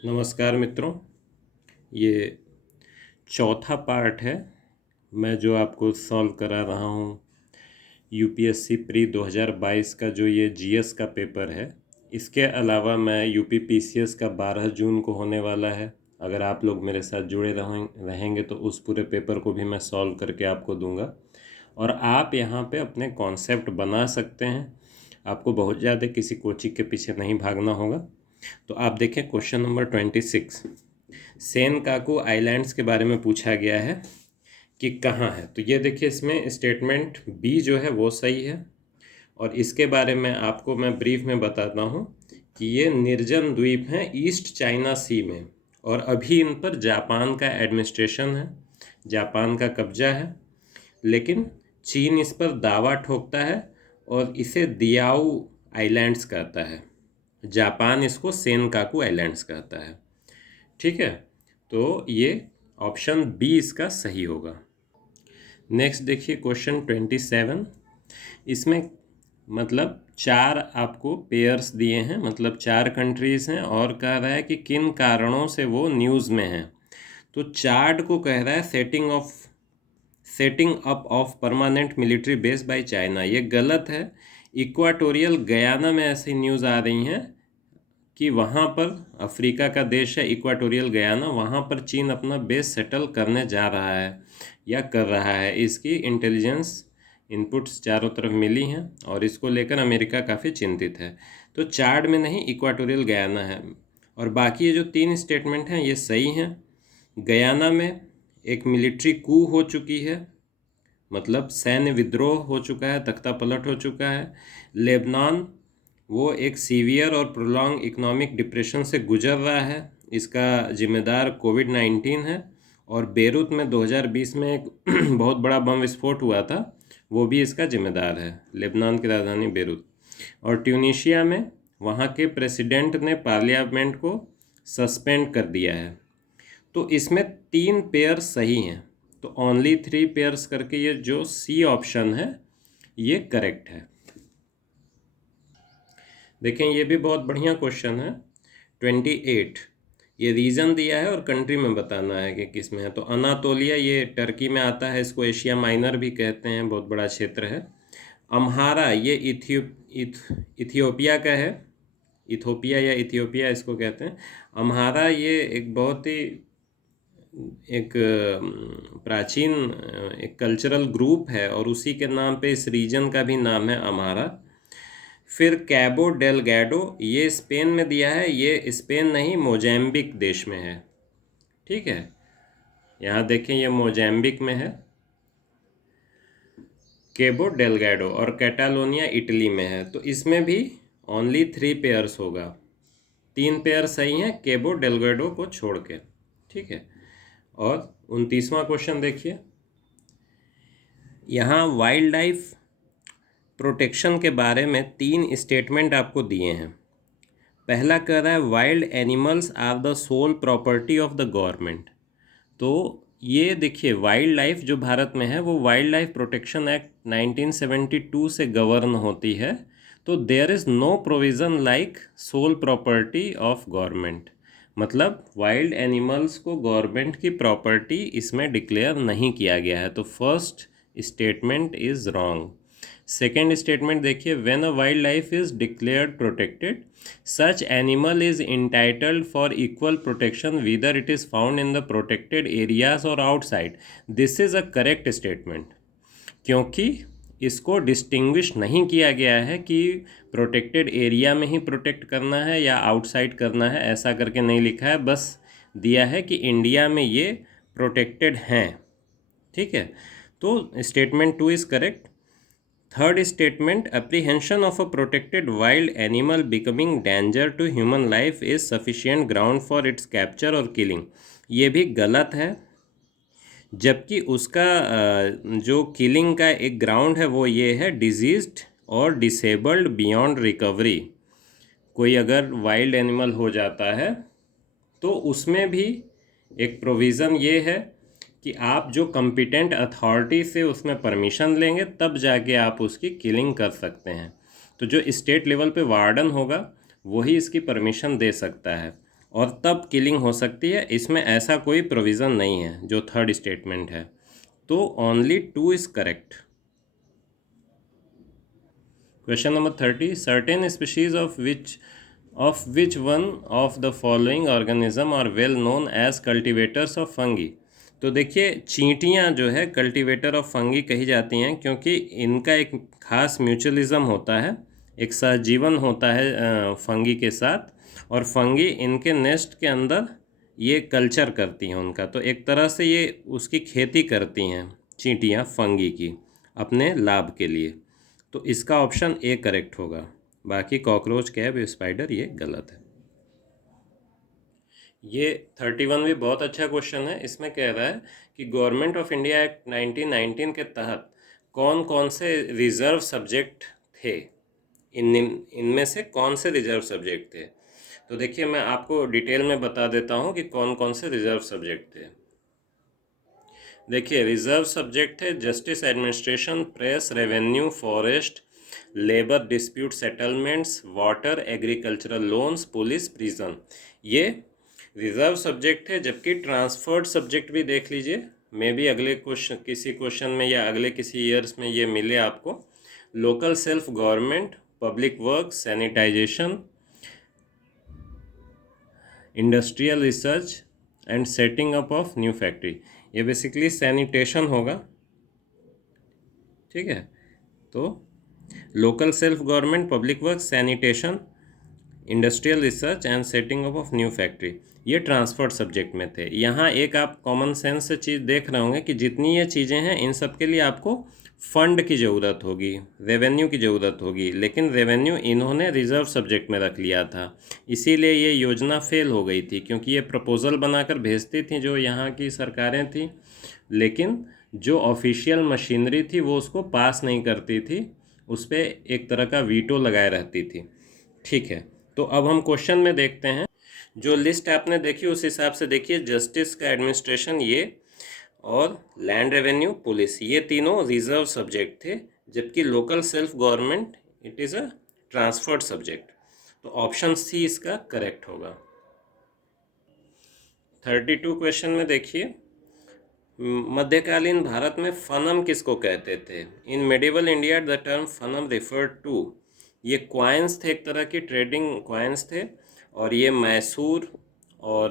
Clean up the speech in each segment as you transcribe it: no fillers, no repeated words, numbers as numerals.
नमस्कार मित्रों, ये चौथा पार्ट है। मैं जो आपको सॉल्व करा रहा हूँ यूपीएससी प्री 2022 का जो ये जीएस का पेपर है। इसके अलावा मैं यूपी पीसीएस का 12 जून को होने वाला है। अगर आप लोग मेरे साथ जुड़े रहेंगे तो उस पूरे पेपर को भी मैं सॉल्व करके आपको दूंगा और आप यहाँ पे अपने कॉन्सेप्ट बना सकते हैं। आपको बहुत ज़्यादा किसी कोचिंग के पीछे नहीं भागना होगा। तो आप देखें क्वेश्चन नंबर 26, सेनकाकू आइलैंड्स के बारे में पूछा गया है कि कहाँ है। तो ये देखिए, इसमें स्टेटमेंट बी जो है वो सही है और इसके बारे में आपको मैं ब्रीफ में बताता हूँ कि ये निर्जन द्वीप हैं ईस्ट चाइना सी में और अभी इन पर जापान का एडमिनिस्ट्रेशन है, जापान का कब्जा है। लेकिन चीन इस पर दावा ठोकता है और इसे दियाओ आइलैंड्स कहता है। जापान इसको सेनकाकू आइलैंड्स कहता है। ठीक है, तो ये ऑप्शन बी इसका सही होगा। नेक्स्ट देखिए क्वेश्चन 27। इसमें मतलब 4 आपको पेयर्स दिए हैं, मतलब 4 कंट्रीज़ हैं और कह रहा है कि किन कारणों से वो न्यूज़ में हैं। तो चार्ट को कह रहा है setting up of permanent military base by China. ये गलत है। इक्वाटोरियल गयाना में ऐसी न्यूज़ आ रही हैं कि वहाँ पर, अफ्रीका का देश है इक्वाटोरियल गयाना, वहाँ पर चीन अपना बेस सेटल करने जा रहा है या कर रहा है। इसकी इंटेलिजेंस इनपुट्स चारों तरफ मिली हैं और इसको लेकर अमेरिका काफ़ी चिंतित है। तो चार्ट में नहीं, इक्वाटोरियल गयाना है। और बाकी ये जो 3 स्टेटमेंट हैं ये सही हैं। गयाना में एक मिलिट्री कू हो चुकी है, मतलब सैन्य विद्रोह हो चुका है, तख्ता पलट हो चुका है। लेबनान वो एक सीवियर और प्रोलॉन्ग इकोनॉमिक डिप्रेशन से गुजर रहा है, इसका जिम्मेदार कोविड-19 है। और बेरूत में 2020 में एक बहुत बड़ा बम विस्फोट हुआ था, वो भी इसका जिम्मेदार है, लेबनान की राजधानी बेरूत। और ट्यूनीशिया में वहाँ के प्रेसिडेंट ने पार्लियामेंट को सस्पेंड कर दिया है। तो इसमें 3 पेयर सही हैं, तो ओनली 3 पेयर्स करके ये जो सी ऑप्शन है ये करेक्ट है। देखें, ये भी बहुत बढ़िया क्वेश्चन है। 28, ये रीजन दिया है और कंट्री में बताना है कि किस में है। तो अनातोलिया ये टर्की में आता है, इसको एशिया माइनर भी कहते हैं, बहुत बड़ा क्षेत्र है। अम्हारा ये इथियोपिया का है, इथोपिया या इथियोपिया इसको कहते हैं। अम्हारा ये एक बहुत ही एक प्राचीन एक कल्चरल ग्रुप है और उसी के नाम पे इस रीजन का भी नाम है अम्हारा। फिर कैबो डेलगैडो ये स्पेन में दिया है, ये स्पेन नहीं मोज़ैम्बिक देश में है। ठीक है, यहाँ देखें ये मोज़ैम्बिक में है कैबो डेलगैडो, और कैटालोनिया इटली में है। तो इसमें भी ओनली 3 पेयर्स होगा, 3 पेयर सही हैं कैबो डेलगैडो को छोड़ के। ठीक है, और 29वां क्वेश्चन देखिए। यहाँ वाइल्ड लाइफ प्रोटेक्शन के बारे में 3 स्टेटमेंट आपको दिए हैं। पहला कह रहा है wild animals are the sole property of the government. तो ये देखिए, वाइल्ड लाइफ जो भारत में है वो वाइल्ड लाइफ प्रोटेक्शन एक्ट 1972 से गवर्न होती है। तो there is no provision like sole property of government, मतलब वाइल्ड एनिमल्स को गवर्नमेंट की प्रॉपर्टी इसमें डिक्लेयर नहीं किया गया है। तो first statement is wrong. Second statement देखिए, when a wild life is declared protected such animal is entitled for equal protection whether it is found in the protected areas और outside. This is a correct statement, क्योंकि इसको distinguish नहीं किया गया है कि protected area में ही protect करना है या आउटसाइड करना है, ऐसा करके नहीं लिखा है। बस दिया है कि इंडिया में ये प्रोटेक्टेड हैं। ठीक है, तो statement 2 is correct. Third statement, apprehension of a protected wild animal becoming danger to human life is sufficient ground for its capture or killing। ये भी गलत है, जबकि उसका जो किलिंग का एक ग्राउंड है वो ये है डिजीज्ड और डिसेबल्ड बियॉन्ड रिकवरी। कोई अगर वाइल्ड एनिमल हो जाता है तो उसमें भी एक प्रोविज़न ये है कि आप जो कॉम्पिटेंट अथॉरिटी से उसमें परमिशन लेंगे तब जाके आप उसकी किलिंग कर सकते हैं। तो जो स्टेट लेवल पे वार्डन होगा वही इसकी परमिशन दे सकता है। और तब किलिंग हो सकती है। इसमें ऐसा कोई प्रोविज़न नहीं है जो थर्ड स्टेटमेंट है। तो only 2 is correct. Question number 30, certain species of which one of the following organism are well known as cultivators of fungi. तो देखिए चींटियाँ जो है कल्टिवेटर ऑफ फंगी कही जाती हैं क्योंकि इनका एक खास म्यूचुअलिज्म होता है, एक सहजीवन होता है फंगी के साथ, और फंगी इनके नेस्ट के अंदर ये कल्चर करती हैं उनका। तो एक तरह से ये उसकी खेती करती हैं चींटियाँ फंगी की अपने लाभ के लिए। तो इसका ऑप्शन ए करेक्ट होगा। बाकी कॉकरोच, कैब, स्पाइडर ये गलत है। ये 31 भी बहुत अच्छा क्वेश्चन है। इसमें कह रहा है कि गवर्नमेंट ऑफ इंडिया एक्ट 1919 के तहत कौन कौन से रिजर्व सब्जेक्ट थे, इनमें से कौन से रिजर्व सब्जेक्ट थे। तो देखिए मैं आपको डिटेल में बता देता हूँ कि कौन कौन से रिजर्व सब्जेक्ट थे। देखिए रिजर्व सब्जेक्ट है justice administration, press, revenue, forest, labour dispute settlements, water, agricultural loans, police, prison, ये रिजर्व सब्जेक्ट है। जबकि ट्रांसफर्ड सब्जेक्ट भी देख लीजिए, मे भी अगले क्वेश्चन किसी क्वेश्चन में या अगले किसी ईयर्स में ये मिले आपको। Local self government, public work, sanitization, industrial research and setting up of new factory, ये बेसिकली सैनिटेशन होगा। ठीक है, तो local self government, public work, sanitation, industrial research and setting up of new factory, ये ट्रांसफर्ड सब्जेक्ट में थे। यहाँ एक आप कॉमन सेंस से चीज़ देख रहे होंगे कि जितनी ये चीज़ें हैं इन सब के लिए आपको फंड की ज़रूरत होगी, रेवेन्यू की ज़रूरत होगी, लेकिन रेवेन्यू इन्होंने रिजर्व सब्जेक्ट में रख लिया था। इसीलिए ये योजना फेल हो गई थी, क्योंकि ये प्रपोज़ल बनाकर भेजती थी जो यहाँ की सरकारें थी, लेकिन जो ऑफिशियल मशीनरी थी वो उसको पास नहीं करती थी, उस पर एक तरह का वीटो लगाए रहती थी। ठीक है, तो अब हम क्वेश्चन में देखते हैं। जो लिस्ट आपने देखी उस हिसाब से देखिए, जस्टिस का एडमिनिस्ट्रेशन ये, और लैंड रेवेन्यू, पुलिस, ये तीनों रिजर्व सब्जेक्ट थे, जबकि local self government it is a transferred subject. तो ऑप्शन सी इसका करेक्ट होगा। 32 क्वेश्चन में देखिए, मध्यकालीन भारत में फनम किसको कहते थे। In medieval India the term fanam referred to, ये क्वाइंस थे, एक तरह की ट्रेडिंग क्वाइंस थे, और ये मैसूर और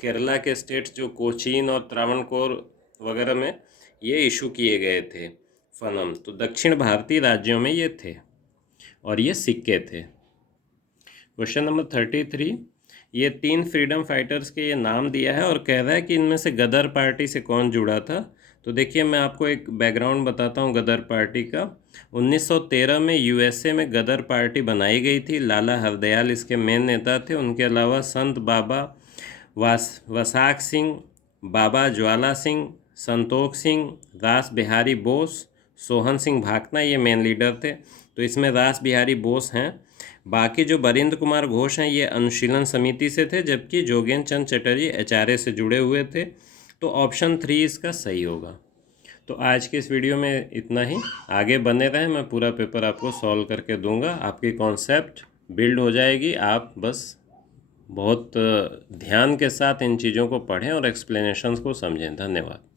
केरला के स्टेट्स जो कोचीन और त्रावणकोर वगैरह में ये इशू किए गए थे फनम। तो दक्षिण भारतीय राज्यों में ये थे और ये सिक्के थे। क्वेश्चन नंबर 33, ये 3 फ्रीडम फाइटर्स के ये नाम दिया है और कह रहा है कि इनमें से गदर पार्टी से कौन जुड़ा था। तो देखिए मैं आपको एक बैकग्राउंड बताता हूँ गदर पार्टी का। 1913 में यूएसए में गदर पार्टी बनाई गई थी। लाला हरदयाल इसके मेन नेता थे। उनके अलावा संत बाबा वसाख सिंह, बाबा ज्वाला सिंह, संतोख सिंह, रास बिहारी बोस, सोहन सिंह भाकना, ये मेन लीडर थे। तो इसमें रास बिहारी बोस हैं। बाकी जो बरिंद्र कुमार घोष हैं ये अनुशीलन समिति से थे, जबकि जोगेन चंद चटर्जी एचआरए से जुड़े हुए थे। तो ऑप्शन 3 इसका सही होगा। तो आज के इस वीडियो में इतना ही। आगे बने रहें, मैं पूरा पेपर आपको सॉल्व करके दूंगा, आपकी कॉन्सेप्ट बिल्ड हो जाएगी। आप बस बहुत ध्यान के साथ इन चीज़ों को पढ़ें और एक्सप्लेनेशंस को समझें। धन्यवाद।